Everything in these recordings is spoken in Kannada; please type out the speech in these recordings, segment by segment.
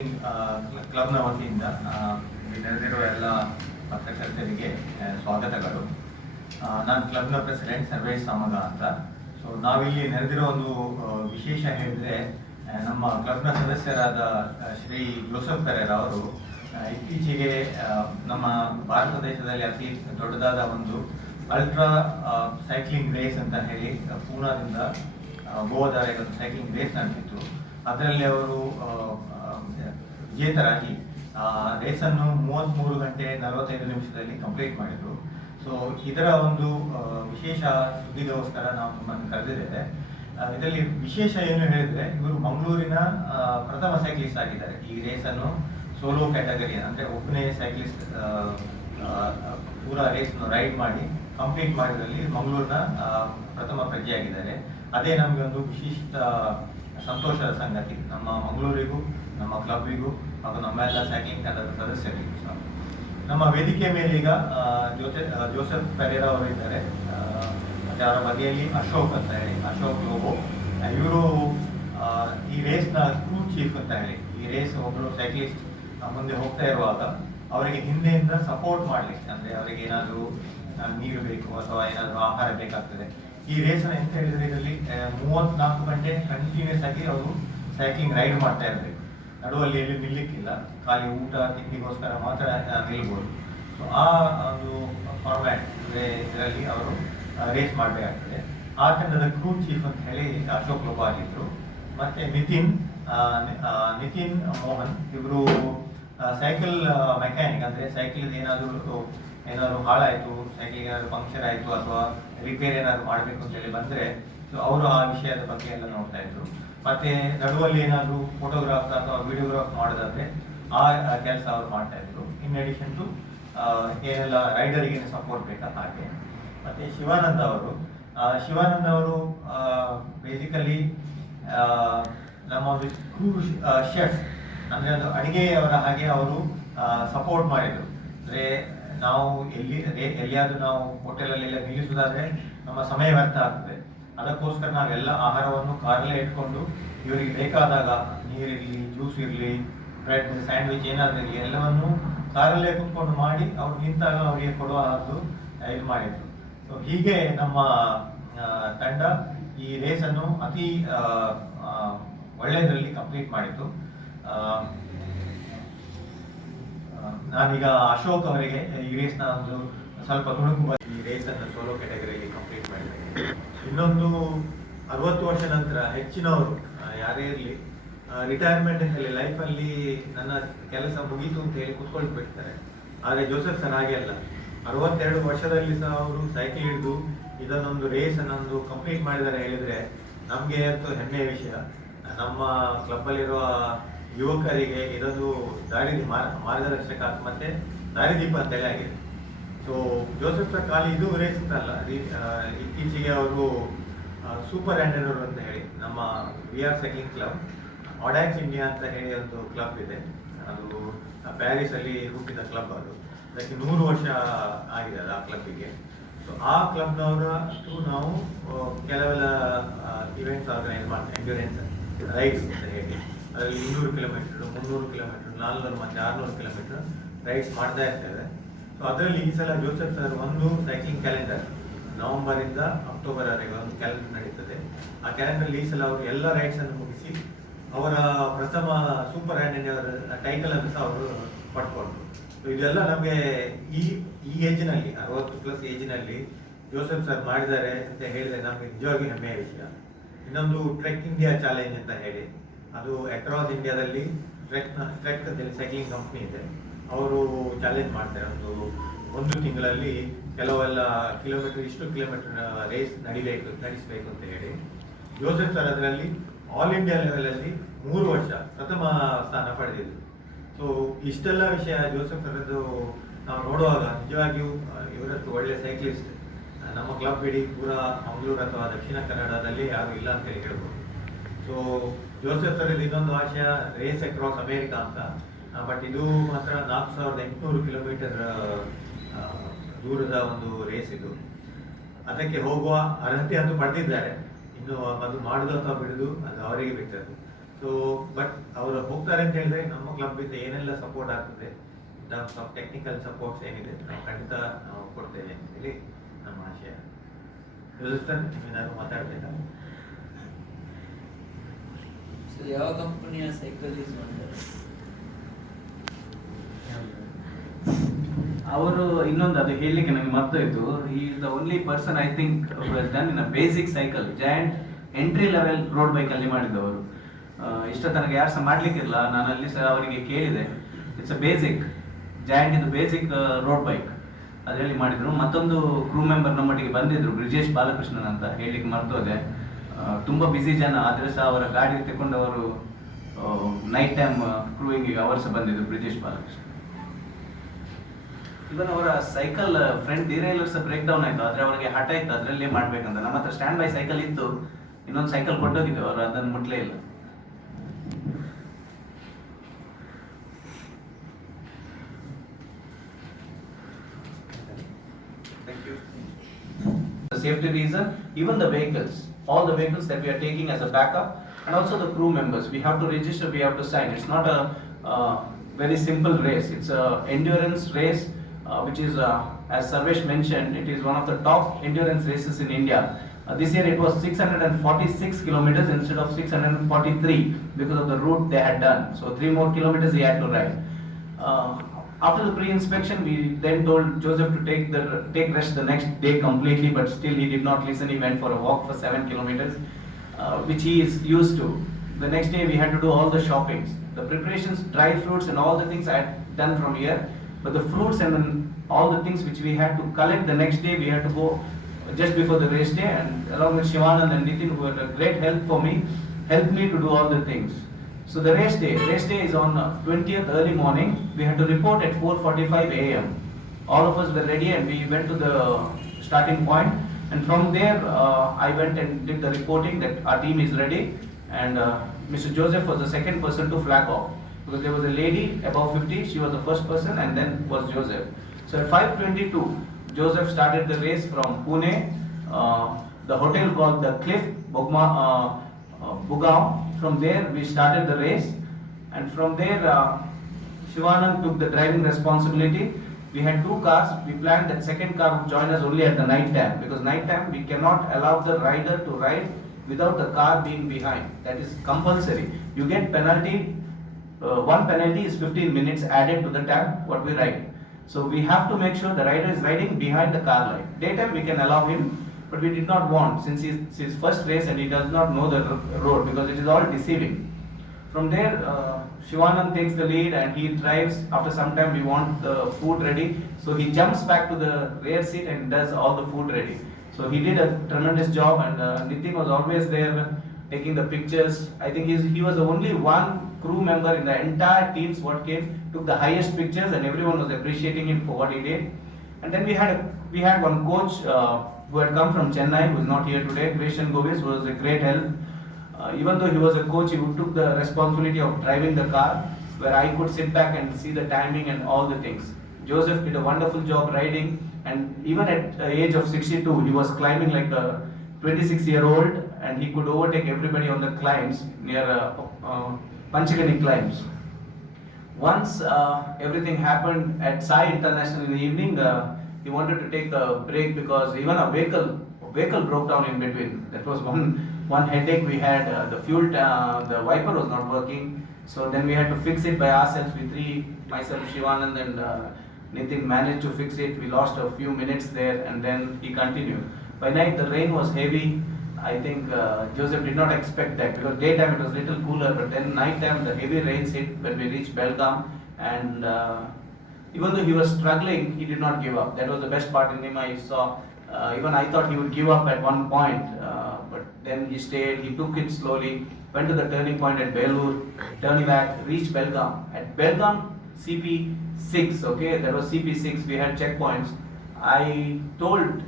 ಕ್ಲಬ್ನ ವತಿಯಿಂದ ನೆರೆದಿರುವ ಎಲ್ಲ ಪತ್ರಕರ್ತರಿಗೆ ಸ್ವಾಗತಗಳು. ನಾನು ಕ್ಲಬ್ನ ಪ್ರೆಸಿಡೆಂಟ್ ಸರ್ವೇಶ್ ಸಾಮಗ ಅಂತ. ಸೊ ನಾವಿಲ್ಲಿ ನೆರೆದಿರೋ ಒಂದು ವಿಶೇಷ ಹೇಳಿದ್ರೆ, ನಮ್ಮ ಕ್ಲಬ್ನ ಸದಸ್ಯರಾದ ಶ್ರೀ ಜೋಸೆಫ್ ಪೆರೇರಾ ಅವರು ಇತ್ತೀಚೆಗೆ ನಮ್ಮ ಭಾರತ ದೇಶದಲ್ಲಿ ಅತಿ ದೊಡ್ಡದಾದ ಒಂದು ಅಲ್ಟ್ರಾ ಸೈಕ್ಲಿಂಗ್ ರೇಸ್ ಅಂತ ಹೇಳಿ ಪೂನಾದಿಂದ ಗೋವಾದವರೆಗೆ ಒಂದು ಸೈಕ್ಲಿಂಗ್ ರೇಸ್ ನಡೆಸಿತ್ತು. ಅದರಲ್ಲಿ ಅವರು ವಿಜೇತರಾಗಿ ರೇಸನ್ನು 33 ಗಂಟೆ 45 ನಿಮಿಷದಲ್ಲಿ ಕಂಪ್ಲೀಟ್ ಮಾಡಿದರು. ಸೊ ಇದರ ಒಂದು ವಿಶೇಷ ಸುದ್ದಿಗೋಸ್ಕರ ನಾವು ನಿಮ್ಮನ್ನು ಕರೆದಿದ್ದೇವೆ. ಇದರಲ್ಲಿ ವಿಶೇಷ ಏನು ಹೇಳಿದರೆ, ಇವರು ಮಂಗಳೂರಿನ ಪ್ರಥಮ ಸೈಕ್ಲಿಸ್ಟ್ ಆಗಿದ್ದಾರೆ. ಈ ರೇಸನ್ನು ಸೋಲೋ ಕ್ಯಾಟಗರಿ ಅಂದರೆ ಒಬ್ಬನೇ ಸೈಕ್ಲಿಸ್ಟ್ ಪೂರಾ ರೇಸ್ನು ರೈಡ್ ಮಾಡಿ ಕಂಪ್ಲೀಟ್ ಮಾಡಿದ್ರಲ್ಲಿ ಮಂಗಳೂರಿನ ಪ್ರಥಮ ಪ್ರಜೆಯಾಗಿದ್ದಾರೆ. ಅದೇ ನಮಗೆ ಒಂದು ವಿಶಿಷ್ಟ ಸಂತೋಷದ ಸಂಗತಿ, ನಮ್ಮ ಮಂಗಳೂರಿಗೂ ನಮ್ಮ ಕ್ಲಬ್ಬಿಗೂ ಹಾಗೂ ನಮ್ಮೆಲ್ಲ ಸೈಕ್ಲಿಂಗ್ ತಂಡದ ಸದಸ್ಯರಿಗೂ ಸಹ. ನಮ್ಮ ವೇದಿಕೆ ಮೇಲೆ ಈಗ ಜೋಸೆಫ್ ಪೆರೇರಾ ಅವರು ಇದ್ದಾರೆ. ಮತ್ತು ಅವರ ಬದಿಯಲ್ಲಿ ಅಶೋಕ್ ಅಂತ ಹೇಳಿ, ಅಶೋಕ್ ಲೋಬೋ. ಇವರು ಈ ರೇಸ್ನ ಕ್ರೂ ಚೀಫ್ ಅಂತ ಹೇಳಿ. ಈ ರೇಸ್ ಒಬ್ಬರು ಸೈಕ್ಲಿಸ್ಟ್ ಮುಂದೆ ಹೋಗ್ತಾ ಇರುವಾಗ ಅವರಿಗೆ ಹಿಂದೆಯಿಂದ ಸಪೋರ್ಟ್ ಮಾಡಲಿಕ್ಕೆ, ಅಂದರೆ ಅವರಿಗೆ ಏನಾದರೂ ನೀರು ಬೇಕು ಅಥವಾ ಏನಾದರೂ ಆಹಾರ ಬೇಕಾಗ್ತದೆ. ಈ ರೇಸನ್ನು ಎಂತ ಹೇಳಿದರೆ, ಇದರಲ್ಲಿ 34 ಗಂಟೆ ಕಂಟಿನ್ಯೂಸ್ ಆಗಿ ಅವರು ಸೈಕ್ಲಿಂಗ್ ರೈಡ್ ಮಾಡ್ತಾ ಇರಬೇಕು. ನಡುವಲ್ಲಿ ಎಲ್ಲಿ ನಿಲ್ಲಕ್ಕಿಲ್ಲ, ಖಾಲಿ ಊಟ ತಿಂಡಿಗೋಸ್ಕರ ಮಾತ್ರ ನಿಲ್ಬೋದು. ಸೊ ಆ ಒಂದು ಫಾರ್ಮ್ಯಾಟ್ ಇದರಲ್ಲಿ ಅವರು ರೇಸ್ ಮಾಡಬೇಕಾಗ್ತದೆ. ಆ ತಂಡದ ಕ್ರೂ ಚೀಫ್ ಅಂತ ಹೇಳಿ ಅಶೋಕ್ ಲೋಬಾ ಆಗಿದ್ರು. ಮತ್ತು ನಿತಿನ್ ಮೋಹನ್, ಇವರು ಸೈಕಲ್ ಮೆಕ್ಯಾನಿಕ್. ಅಂದರೆ ಸೈಕಲ್ ಏನಾದರೂ ಹಾಳಾಯಿತು, ಸೈಕಲ್ ಏನಾದರೂ ಪಂಕ್ಚರ್ ಆಯಿತು ಅಥವಾ ರಿಪೇರ್ ಏನಾದರೂ ಮಾಡಬೇಕು ಅಂತೇಳಿ ಬಂದರೆ, ಸೊ ಅವರು ಆ ವಿಷಯದ ಬಗ್ಗೆ ಎಲ್ಲ ನೋಡ್ತಾ ಇದ್ರು. ಮತ್ತು ನಡುವಲ್ಲಿ ಏನಾದರೂ ಫೋಟೋಗ್ರಾಫ್ ಅಥವಾ ವಿಡಿಯೋಗ್ರಾಫ್ ಮಾಡೋದಾದರೆ ಆ ಕೆಲಸ ಅವರು ಮಾಡ್ತಾ ಇದ್ರು. ಇನ್ ಅಡಿಷನ್ ಟು ಏನೆಲ್ಲ ರೈಡರಿಗೆ ಸಪೋರ್ಟ್ ಬೇಕಾ ಹಾಗೆ. ಮತ್ತು ಶಿವಾನಂದ ಅವರು ಬೇಸಿಕಲಿ ನಮ್ಮ ಒಂದು ಕ್ರೂ ಶೆಫ್, ಅಂದರೆ ಒಂದು ಅಡುಗೆಯವರ ಹಾಗೆ ಅವರು ಸಪೋರ್ಟ್ ಮಾಡಿದರು. ಅಂದರೆ ನಾವು ಎಲ್ಲಿಯಾದರೂ ನಾವು ಹೋಟೆಲಲ್ಲೆಲ್ಲ ನಿಲ್ಲಿಸೋದಾದರೆ ನಮ್ಮ ಸಮಯ ವ್ಯರ್ಥ ಆಗ್ತದೆ. ಅದಕ್ಕೋಸ್ಕರ ನಾವೆಲ್ಲ ಆಹಾರವನ್ನು ಕಾರಲ್ಲೇ ಇಟ್ಕೊಂಡು ಇವರಿಗೆ ಬೇಕಾದಾಗ ನೀರಿರಲಿ, ಜ್ಯೂಸ್ ಇರಲಿ, ಬ್ರೆಡ್, ಸ್ಯಾಂಡ್ವಿಚ್ ಏನಾದರೂ ಇರಲಿ, ಎಲ್ಲವನ್ನು ಕಾರಲ್ಲೇ ಕುತ್ಕೊಂಡು ಮಾಡಿ ಅವ್ರು ನಿಂತಾಗ ಅವರಿಗೆ ಕೊಡುವ ಹಾಗೆ ಇದು ಮಾಡಿದರು. ಸೊ ಹೀಗೆ ನಮ್ಮ ತಂಡ ಈ ರೇಸನ್ನು ಅತಿ ಒಳ್ಳೆಯದರಲ್ಲಿ ಕಂಪ್ಲೀಟ್ ಮಾಡಿತ್ತು. ನಾನೀಗ ಅಶೋಕ್ ಅವರಿಗೆ ಈ ರೇಸ್ನ ಒಂದು ಸ್ವಲ್ಪ ತುಣುಕು ಈ ರೇಸನ್ನು ಸೋಲೋ ಕ್ಯಾಟಗರಿಯಲ್ಲಿ ಕಂಪ್ಲೀಟ್ ಮಾಡಿದ್ದಾರೆ. ಇನ್ನೊಂದು 60 ವರ್ಷ ನಂತರ ಹೆಚ್ಚಿನವರು ಯಾರೇ ಇರಲಿ ರಿಟೈರ್ಮೆಂಟ್ ಅಂತ ಹೇಳಿ ಲೈಫಲ್ಲಿ ನನ್ನ ಕೆಲಸ ಮುಗೀತು ಅಂತ ಹೇಳಿ ಕುತ್ಕೊಂಡು ಬಿಡ್ತಾರೆ. ಆದರೆ ಜೋಸೆಫ್ ಸರ್ ಹಾಗೆ ಅಲ್ಲ. 62 ವರ್ಷದಲ್ಲಿ ಸಹ ಅವರು ಸೈಕಲ್ ಹಿಡಿದು ಇದನ್ನೊಂದು ರೇಸನ್ನೊಂದು ಕಂಪ್ಲೀಟ್ ಮಾಡಿದ್ದಾರೆ ಹೇಳಿದರೆ ನಮಗೆ ಅಂತೂ ಹೆಮ್ಮೆಯ ವಿಷಯ. ನಮ್ಮ ಕ್ಲಬ್ಬಲ್ಲಿರುವ ಯುವಕರಿಗೆ ಇದೊಂದು ಮಾರ್ಗದರ್ಶಕ ಮತ್ತು ದಾರಿದೀಪ ಅಂತೇಳಿ ಆಗಿದೆ. ಸೊ ಜೋಸೆಫ್ ಸರ್ ಖಾಲಿ ಇದು ರೇಸ್ ಅಂತಲ್ಲ, ಇತ್ತೀಚೆಗೆ ಅವರು ಸೂಪರ್ ಹ್ಯಾಂಡರ್ ಅಂತ ಹೇಳಿ ನಮ್ಮ VR ಸೈಕ್ಲಿಂಗ್ ಕ್ಲಬ್, ಆಡಾಕ್ಸ್ ಇಂಡಿಯಾ ಅಂತ ಹೇಳಿ ಒಂದು ಕ್ಲಬ್ ಇದೆ. ಅದು ಪ್ಯಾರಿಸಲ್ಲಿ ಹುಟ್ಟಿದ ಕ್ಲಬ್. ಅದಕ್ಕೆ 100 ವರ್ಷ ಆಗಿದೆ ಆ ಕ್ಲಬ್ಬಿಗೆ. ಸೊ ಆ ಕ್ಲಬ್ನವರ ಥ್ರೂ ನಾವು ಕೆಲವೆಲ್ಲ ಇವೆಂಟ್ಸ್ ಆರ್ಗನೈಸ್ ಮಾಡ್ತೀವಿ. ಎಂಡ್ಯೂರೆನ್ಸ್ ರೈಡ್ಸ್ ಅಂತ ಹೇಳಿ ಅದರಲ್ಲಿ 200 ಕಿಲೋಮೀಟರ್, 300 ಕಿಲೋಮೀಟರ್, 400 ಮತ್ತು 600 ಕಿಲೋಮೀಟರ್ ರೈಡ್ಸ್ ಮಾಡ್ತಾ ಇರ್ತೇವೆ. ಸೊ ಅದರಲ್ಲಿ ಈ ಸಲ ಜೋಸೆಫ್ ಸರ್ ಒಂದು ಸೈಕ್ಲಿಂಗ್ ಕ್ಯಾಲೆಂಡರ್ ನವೆಂಬರಿಂದ ಅಕ್ಟೋಬರ್ವರೆಗೆ ಒಂದು ಕ್ಯಾಲೆಂಡರ್ ನಡೀತದೆ. ಆ ಕ್ಯಾಲೆಂಡರಲ್ಲಿ ಈ ಸಲ ಅವರು ಎಲ್ಲ ರೈಡ್ಸನ್ನು ಮುಗಿಸಿ ಅವರ ಪ್ರಥಮ ಸೂಪರ್ ಹ್ಯಾಂಡರ್ ಟೈಟಲ್ ಅನ್ನು ಸಹ ಅವರು ಪಡ್ಕೊಂಡ್ರು. ಸೊ ಇದೆಲ್ಲ ನಮಗೆ ಈ ಏಜ್ನಲ್ಲಿ 60+ ಏಜ್ನಲ್ಲಿ ಜೋಸೆಫ್ ಸರ್ ಮಾಡಿದ್ದಾರೆ ಅಂತ ಹೇಳಿದರೆ ನಮಗೆ ನಿಜವಾಗಿ ಹೆಮ್ಮೆಯ ವಿಷಯ. ಇನ್ನೊಂದು ಟ್ರೆಕ್ ಇಂಡಿಯಾ ಚಾಲೆಂಜ್ ಅಂತ ಹೇಳಿ, ಅದು ಅಕ್ರಾಸ್ ಇಂಡಿಯಾದಲ್ಲಿ ಟ್ರೆಕ್ ಅಂತೇಳಿ ಸೈಕ್ಲಿಂಗ್ ಕಂಪ್ನಿ ಇದೆ. ಅವರು ಚಾಲೆಂಜ್ ಮಾಡ್ತಾರೆ, ಒಂದು ತಿಂಗಳಲ್ಲಿ ಕೆಲವೆಲ್ಲ ಇಷ್ಟು ಕಿಲೋಮೀಟರ್ ರೇಸ್ ನಡೆಸಬೇಕು ಅಂತ ಹೇಳಿ. ಜೋಸೆಫ್ ಸರ್ ಅದರಲ್ಲಿ ಆಲ್ ಇಂಡಿಯಾ ಲೆವೆಲಲ್ಲಿ 3 ವರ್ಷ ಪ್ರಥಮ ಸ್ಥಾನ ಪಡೆದಿದ್ದು. ಸೊ ಇಷ್ಟೆಲ್ಲ ವಿಷಯ ಜೋಸೆಫ್ ಸರ್ದು ನಾವು ನೋಡುವಾಗ ನಿಜವಾಗಿಯೂ ಇವರಷ್ಟು ಒಳ್ಳೆಯ ಸೈಕ್ಲಿಸ್ಟ್ ನಮ್ಮ ಕ್ಲಬ್ ಇಡೀ ಪೂರಾ ಮಂಗಳೂರು ಅಥವಾ ದಕ್ಷಿಣ ಕನ್ನಡದಲ್ಲಿ ಯಾರು ಇಲ್ಲ ಅಂತ ಹೇಳಿ ಹೇಳ್ಬೋದು. ಸೊ ಜೋಸೆಫ್ ಸರ್ದು ಇನ್ನೊಂದು ಆಶಯ ರೇಸ್ ಅಕ್ರಾಸ್ ಅಮೇರಿಕಾ ಅಂತ. ಬಟ್ ಇದು ಮಾತ್ರ 4800 ಕಿಲೋಮೀಟರ್ ದೂರದ ಒಂದು ರೇಸ್ ಇದು. ಅದಕ್ಕೆ ಹೋಗುವ ಅರ್ಹತೆ ಅಂತೂ ಪಡೆದಿದ್ದಾರೆ. ಇನ್ನು ಅದು ಮಾಡೋದು ಅಥವಾ ಬಿಡೋದು ಅದು ಅವರಿಗೆ ಬಿಟ್ಟದ್ದು. ಸೊ ಬಟ್ ಅವರು ಹೋಗ್ತಾರೆ ಅಂತ ಹೇಳಿದ್ರೆ ನಮ್ಮ ಕ್ಲಬ್ಬಿಂದ ಏನೆಲ್ಲ ಸಪೋರ್ಟ್ ಆಗ್ತದೆ in terms of technical supports ಏನಿದೆ ನಾವು ಖಂಡಿತ ನಾವು ಕೊಡ್ತೇವೆ ಅಂತೇಳಿ ನಮ್ಮ ಆಶಯ. ಏನಾದ್ರು ಮಾತಾಡ್ಬೇಕಾ? ಯಾವ ಕಂಪನಿಯ ಸೈಕಲ್ ಯೂಸ್ ಮಾಡ್ತಾರೆ? ಅವರು ಇನ್ನೊಂದು ಅದು ಹೇಳಲಿಕ್ಕೆ ನನಗೆ ಮರ್ತೋಯ್ತು. He is the only person I think done in a basic cycle. Joint entry level road bike ಅಲ್ಲಿ ಮಾಡಿದವರು. ಇಷ್ಟ ತನಕ ಯಾರು ಸಹ ಮಾಡ್ಲಿಕ್ಕಿಲ್ಲ. ನಾನು ಅಲ್ಲಿ ಸಹ ಅವರಿಗೆ ಕೇಳಿದೆ. ಇಟ್ಸ್ ಅ ಬೇಸಿಕ್ ಜಾಯಿಂಟ್ ಇದು ಬೇಸಿಕ್ ರೋಡ್ ಬೈಕ್ ಅದರಲ್ಲಿ ಮಾಡಿದ್ರು. ಮತ್ತೊಂದು ಕ್ರೂ ಮೆಂಬರ್ ನಮ್ಮೊಟ್ಟಿಗೆ ಬಂದಿದ್ರು, ಬ್ರಿಜೇಶ್ ಬಾಲಕೃಷ್ಣನ್ ಅಂತ, ಹೇಳಲಿಕ್ಕೆ ಮರ್ತೋದೆ. ತುಂಬ ಬ್ಯುಸಿ ಜನ, ಆದರೆ ಸಹ ಅವರ ಗಾಡಿ ತಗೊಂಡವರು ನೈಟ್ ಟೈಮ್ ಕ್ರೂಯಿಂಗಿಗೆ ಅವರು ಸಹ ಬಂದಿದ್ರು, ಬ್ರಿಜೇಶ್ ಬಾಲಕೃಷ್ಣ. ಇವನ್ ಅವರ ಸೈಕಲ್ ಫ್ರಂಟ್ ಡಿರೈಲರ್ ಸಹ ಬ್ರೇಕ್ ಡೌನ್ ಆಯಿತು, ಆದರೆ ಅವರಿಗೆ ಹಠ ಇತ್ತು ಅದರಲ್ಲೇ ಮಾಡ್ಬೇಕಂತ. ನಮ್ಮ ಹತ್ರ ಸ್ಟ್ಯಾಂಡ್ ಬೈ ಸೈಕಲ್ ಇತ್ತು, ಇನ್ನೊಂದು ಸೈಕಲ್ ಕೊಟ್ಟೋಗಿದ್ದು, ಅವರು ಅದನ್ನು ಮುಟ್ಲೇ ಇಲ್ಲ. The safety reason, even the vehicles, all the vehicles that we are taking as a backup, and also the crew members, we have to register, we have to sign. It's not a very simple race. It's a endurance race, which is, as Sarvesh mentioned, it is one of the top endurance races in India. This year it was 646 kilometers instead of 643 because of the route they had done. So 3 more kilometers he had to ride. After the pre-inspection, we then told Joseph to take rest the next day completely, but still he did not listen. He went for a walk for 7 kilometers, which he is used to. The next day we had to do all the shoppings, the preparations, dry fruits and all the things I had done from here. But the fruits and then all the things which we had to collect the next day, we had to go just before the race day, and along with Shivanand and Nitin, who were a great help for me, helped me to do all the things. So the race day is on 20th early morning. We had to report at 4:45 a.m. All of us were ready and we went to the starting point. And from there, I went and did the reporting that our team is ready. And Mr. Joseph was the second person to flag off, because there was a lady above 50. She was the first person, and then was Joseph. So at 5:22, Joseph started the race from Pune, the hotel called the Cliff, Bugaon. From there we started the race, and from there Shivanand took the driving responsibility. We had 2 cars. We planned that second car would join us only at the night time, because night time we cannot allow the rider to ride without the car being behind. That is compulsory. You get penalty. One penalty is 15 minutes added to the time what we ride. So we have to make sure the rider is riding behind the car light. Daytime we can allow him, but we did not want, since it's his first race and he does not know the road, because it is all deceiving. From there, Shivanand takes the lead and he drives. After some time we want the food ready, so he jumps back to the rear seat and does all the food ready. So he did a tremendous job, and Nitin was always there taking the pictures. I think he was the only one crew member in the entire teams what came, took the highest pictures, and everyone was appreciating him for what he did. And then we had one coach who had come from Chennai, who is not here today, Krishan Govis, who was a great help. Even though he was a coach, he took the responsibility of driving the car, where I could sit back and see the timing and all the things. Joseph did a wonderful job riding, and even at the age of 62, he was climbing like a 26-year-old, and he could overtake everybody on the climbs near Panchagani climbs. Once everything happened at Sai International in the evening, he wanted to take the break because even a vehicle broke down in between. That was one headache we had. The fuel, the wiper was not working. So then we had to fix it by ourselves. We three, myself, Shivanand and Nitin managed to fix it. We lost a few minutes there, and then he continued. By night the rain was heavy. I think Joseph did not expect that, because daytime it was little cooler, but then night time the heavy rains hit when we reached Belgaum, and even though he was struggling, he did not give up. That was the best part in him. I saw, even I thought he would give up at one point, but then he stayed, he took it slowly, went to the turning point at Belur, turned back, reached Belgaum. At Belgaum, CP6, okay, that was CP6, we had checkpoints. I told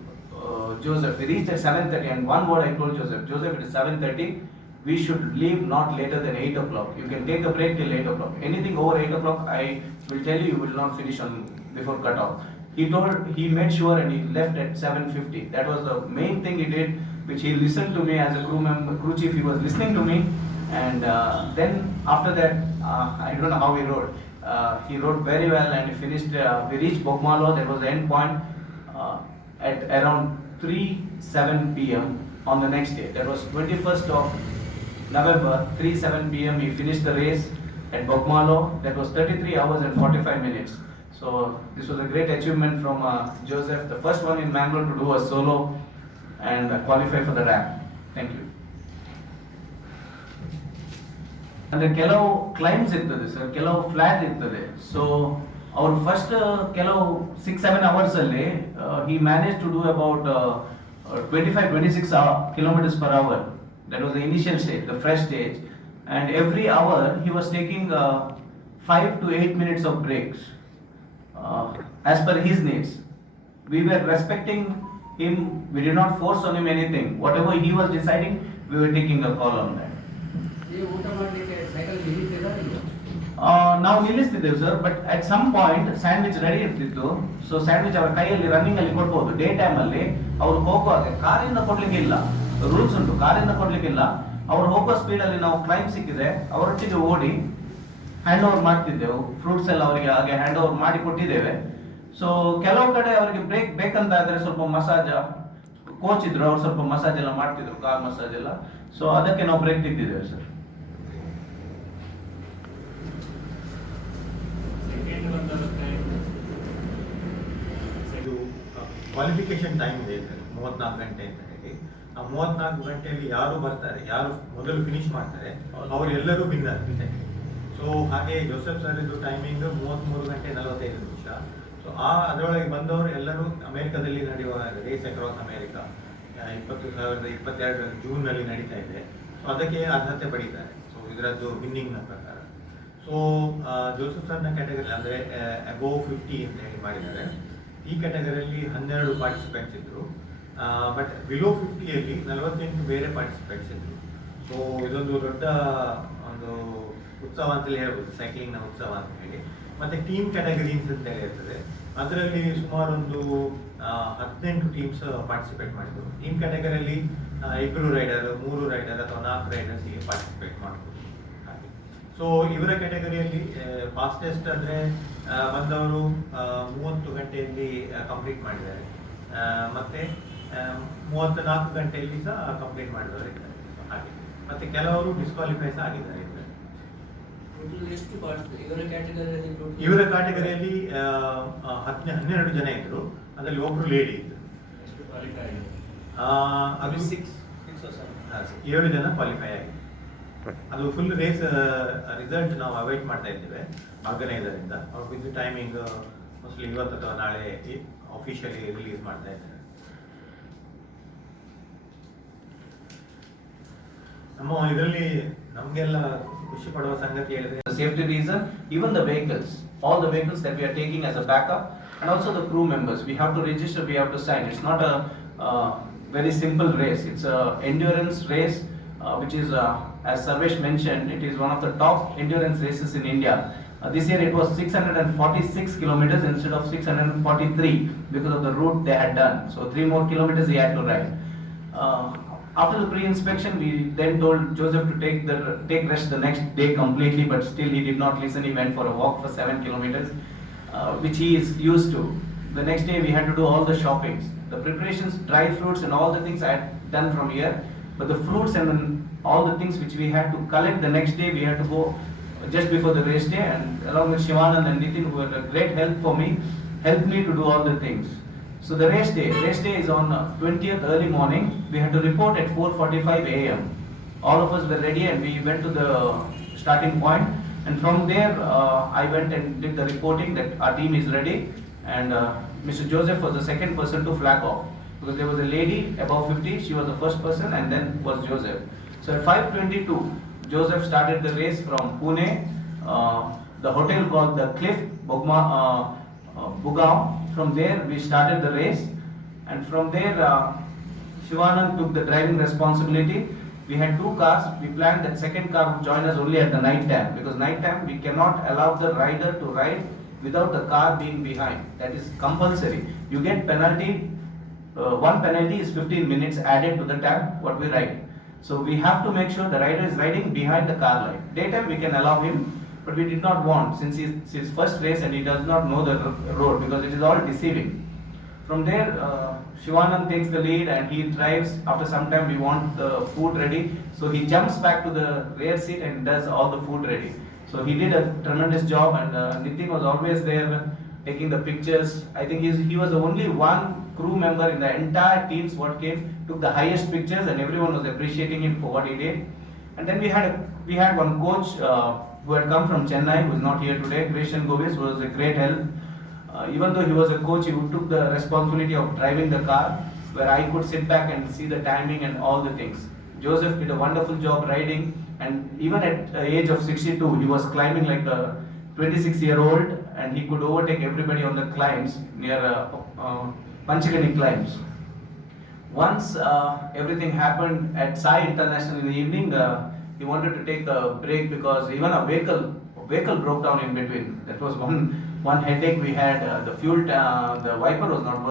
Joseph, we reached at 7:30, and one word I told Joseph, it is 7:30, we should leave not later than 8 o'clock. You can take a break till 8 o'clock. Anything over 8 o'clock, I will tell you, you will not finish on before cutoff. He made sure, and he left at 7:50. That was the main thing he did, which he listened to me as a crew chief. He was listening to me, And then after that, I don't know how he rode. He rode very well and he finished. We reached Bogmalo. That was the end point at around 3:07 p.m. on the next day. That was 21st of November, 3:07 p.m. He finished the race at Bogmalo. That was 33 hours and 45 minutes. So this was a great achievement from Joseph, the first one in Mangalore to do a solo and qualify for the ramp. Thank you. ಅಂದರೆ ಕೆಲವು ಕ್ಲೈಮ್ಸ್ ಇರ್ತದೆ ಸರ್, ಕೆಲವು ಫ್ಲಾಟ್ ಇರ್ತದೆ. ಸೊ ಅವ್ರು ಫಸ್ಟ್ ಕೆಲವು 6-7 ಅವರ್ಸ್ ಅಲ್ಲಿ he managed to do about 25-26 kilometers per hour. That was the initial stage, the fresh stage, and every hour he was taking 5 to 8 minutes of breaks as per his needs. We were respecting him, we did not force on him anything. Whatever he was deciding, we were taking a call on that. ಊಟ ಮಾಡಲಿಕ್ಕೆ ಸೈಕಲ್ ಹಿಡಿತಿದ್ದಾರೆ ನಾವು ನಿಲ್ಲಿಸ್ತಿದ್ದೇವೆ sir, but at some point sandwich ready ಇರ್ತಿತ್ತು. ಸೊ ಸ್ಯಾಂಡ್ವಿಚ್ ಅವರ ಕೈಯಲ್ಲಿ ರನ್ನಿಂಗ್ ಅಲ್ಲಿ ಕೊಡ್ಬೋದು. ಡೇ ಟೈಮ್ ಅಲ್ಲಿ ಅವ್ರು ಹೋಗುವಾಗ ಕಾರಿಂದ ಕೊಡ್ಲಿಕ್ಕಿಲ್ಲ, ರೂಲ್ಸ್ ಉಂಟು, ಕಾರಿಂದ ಕೊಡ್ಲಿಕ್ಕಿಲ್ಲ. ಅವ್ರು ಹೋಗೋ ಸ್ಪೀಡ್ ಅಲ್ಲಿ ನಾವು ಕ್ಲೈಮ್ ಸಿಕ್ಕಿದೆ ಅವರೊಟ್ಟಿಗೆ ಓಡಿ ಹ್ಯಾಂಡ್ ಓವರ್ ಮಾಡ್ತಿದ್ದೆವು. ಫ್ರೂಟ್ಸ್ ಎಲ್ಲ ಅವರಿಗೆ ಹಾಗೆ ಹ್ಯಾಂಡ್ ಓವರ್ ಮಾಡಿ ಕೊಟ್ಟಿದ್ದೇವೆ. ಸೊ ಕೆಲವು ಕಡೆ ಅವರಿಗೆ ಬ್ರೇಕ್ ಬೇಕಂತ ಆದ್ರೆ ಸ್ವಲ್ಪ ಮಸಾಜ್ ಕೋಚ್ ಇದ್ರು, ಅವ್ರು ಸ್ವಲ್ಪ ಮಸಾಜ್ ಎಲ್ಲ ಮಾಡ್ತಿದ್ರು, ಕಾರ್ ಮಸಾಜ್ ಎಲ್ಲ. ಸೊ ಅದಕ್ಕೆ ನಾವು ಬ್ರೇಕ್ ತೆಗೆದಿದ್ದೇವೆ ಸರ್. ಇದು ಕ್ವಾಲಿಫಿಕೇಶನ್ ಟೈಮ್ ಇದೆ 34 ಗಂಟೆ ಅಂತ ಹೇಳಿ. ಆ 34 ಗಂಟೆಯಲ್ಲಿ ಯಾರು ಬರ್ತಾರೆ, ಯಾರು ಮೊದಲು ಫಿನಿಶ್ ಮಾಡ್ತಾರೆ, ಅವರೆಲ್ಲರೂ ವಿನ್ನರ್. ಸೊ ಹಾಗೆ ಜೋಸೆಫ್ ಸರ್ ಇದು ಟೈಮಿಂಗ್ 33 ಗಂಟೆ 45 ನಿಮಿಷ. ಸೊ ಅದರೊಳಗೆ ಬಂದವರು ಎಲ್ಲರೂ ಅಮೆರಿಕದಲ್ಲಿ ನಡೆಯುವ ರೇಸ್ ಅಕ್ರಾಸ್ ಅಮೆರಿಕಾ 2022 ಜೂನ್ನಲ್ಲಿ ನಡೀತಾ ಇದೆ. ಸೊ ಅದಕ್ಕೆ ಅರ್ಹತೆ ಪಡೀತಾರೆ. ಸೊ ಇದರದ್ದು ವಿನ್ನಿಂಗ್ನ ಪ್ರಕಾರ. ಸೊ ಜೋಸೆಫ್ ಸರ್ನ ಕ್ಯಾಟಗರಿ ಅಂದರೆ ಅಬೋವ್ 50 ಅಂತ ಹೇಳಿ ಮಾಡಿದ್ದಾರೆ. ಈ ಕ್ಯಾಟಗರಿಯಲ್ಲಿ 12 ಪಾರ್ಟಿಸಿಪೆಂಟ್ಸ್ ಇದ್ದರು. ಬಟ್ ಬಿಲೋ 50ಯಲ್ಲಿ 48 ಬೇರೆ ಪಾರ್ಟಿಸಿಪೆಂಟ್ಸ್ ಇದ್ದರು. ಸೊ ಇದೊಂದು ದೊಡ್ಡ ಒಂದು ಉತ್ಸವ ಅಂತಲೇ ಹೇಳ್ಬೋದು, ಸೈಕ್ಲಿಂಗ್ನ ಉತ್ಸವ ಅಂತ ಹೇಳಿ. ಮತ್ತು ಟೀಮ್ ಕ್ಯಾಟಗರೀಸ್ ಅಂತೇಳಿ ಇರ್ತದೆ. ಅದರಲ್ಲಿ ಸುಮಾರು ಒಂದು 18 ಟೀಮ್ಸ್ ಪಾರ್ಟಿಸಿಪೇಟ್ ಮಾಡಿದರು. ಟೀಮ್ ಕ್ಯಾಟಗರಿಯಲ್ಲಿ 2 ರೈಡರ್, 3 ರೈಡರ್ ಅಥವಾ 4 ರೈಡರ್ಸ್ ಹೀಗೆ ಪಾರ್ಟಿಸಿಪೇಟ್ ಮಾಡ್ಬೋದು. ಹಾಗೆ ಸೊ ಇವರ ಕ್ಯಾಟಗರಿಯಲ್ಲಿ ಫಾಸ್ಟೆಸ್ಟ್ ಅಂದರೆ ಬಂದವರು 30 ಗಂಟೆಯಲ್ಲಿ ಕಂಪ್ಲೀಟ್ ಮಾಡಿದ್ದಾರೆ. ಮತ್ತು 34 ಗಂಟೆಯಲ್ಲಿ ಸಹ ಕಂಪ್ಲೀಟ್ ಮಾಡಿದವರು ಇದ್ದಾರೆ. ಹಾಗೆ ಮತ್ತು ಕೆಲವರು ಡಿಸ್ಕ್ವಾಲಿಫೈ ಸಹ ಆಗಿದ್ದಾರೆ. ಎಷ್ಟು ಇವರ ಕ್ಯಾಟಗರಿಯಲ್ಲಿ ಇವರ ಕ್ಯಾಟಗರಿಯಲ್ಲಿ 12 ಜನ ಇದ್ರು. ಅದರಲ್ಲಿ ಒಬ್ರು ಲೇಡಿ ಇದ್ರು. ಅದು 7 ಜನ ಕ್ವಾಲಿಫೈ ಆಗಿದೆ. ಅದು ಫುಲ್ ರೇಸ್ ರಿಸಲ್ಟ್ ನಾವು ಅವೈಟ್ ಮಾಡ್ತಾ ಇದ್ದೇವೆ ಆರ್ಗನೈಸರ್ ಇಂದ. ಅವ್ರು ವಿತ್ ಟೈಮಿಂಗ್ ಮೋಸ್ಟ್ಲಿ ಇವತ್ತು ಅಥವಾ ನಾಳೆ ಅಫಿಷಿಯಲಿ ರಿಲೀಸ್ ಮಾಡ್ತಾ ಇದ್ದಾರೆ. ನಮ್ಮ ಇದರಲ್ಲಿ ನಮಗೆಲ್ಲ ಖುಷಿ ಪಡುವ ಸಂಗತಿ ಹೇಳಿದ್ರೆ Safety reason, even the vehicles, all the vehicles that we are taking as a backup, and also the crew members, we have to register, we have to sign. It's not a very simple race. It's a endurance race, which is, as Sarvesh mentioned, it is one of the top endurance races in India. This year it was 646 kilometers instead of 643 because of the route they had done. So 3 more kilometers he had to ride. After the pre-inspection, we then told Joseph to take rest the next day completely, but still he did not listen. He went for a walk for 7 kilometers, which he is used to. The next day we had to do all the shoppings, the preparations, dry fruits and all the things I had done from here. But the fruits and all the things which we had to collect the next day, we had to go just before the race day, and along with Shivanand and Nitin, who were a great help for me, helped me to do all the things. So the race day is on 20th early morning. We had to report at 4:45 a.m. All of us were ready and we went to the starting point, and from there I went and did the reporting that our team is ready, and Mr. Joseph was the second person to flag off because there was a lady above 50, she was the first person, and then was Joseph. So at 5:22 Joseph started the race from Pune, the hotel called the Cliff Bugao. From there we started the race, and from there Shivanand took the driving responsibility. We had 2 cars. We planned that second car would join us only at the night time, because night time we cannot allow the rider to ride without the car being behind. That is compulsory. You get penalty. One penalty is 15 minutes added to the time what we ride. So we have to make sure the rider is riding behind the car light. Daytime we can allow him, but we did not want, since it's his first race and he does not know the road, because it is all deceiving. From there, Shivanand takes the lead and he drives. After some time, we want the food ready. So he jumps back to the rear seat and does all the food ready. So he did a tremendous job, and Nitin was always there taking the pictures. I think he was the only one crew member in the entire teams what came, took the highest pictures, and everyone was appreciating him for what he did. And then we had one coach who had come from Chennai, who is not here today, Greshan Govis, who was a great help. Even though he was a coach, he took the responsibility of driving the car, where I could sit back and see the timing and all the things. Joseph did a wonderful job riding, and even at the age of 62, he was climbing like a 26-year-old, and he could overtake everybody on the climbs near Panchagani climbs. Once everything happened at Sai International in the evening, he wanted to take a break because even a vehicle broke down in between. That was one headache we had. The fuel, the wiper was not working.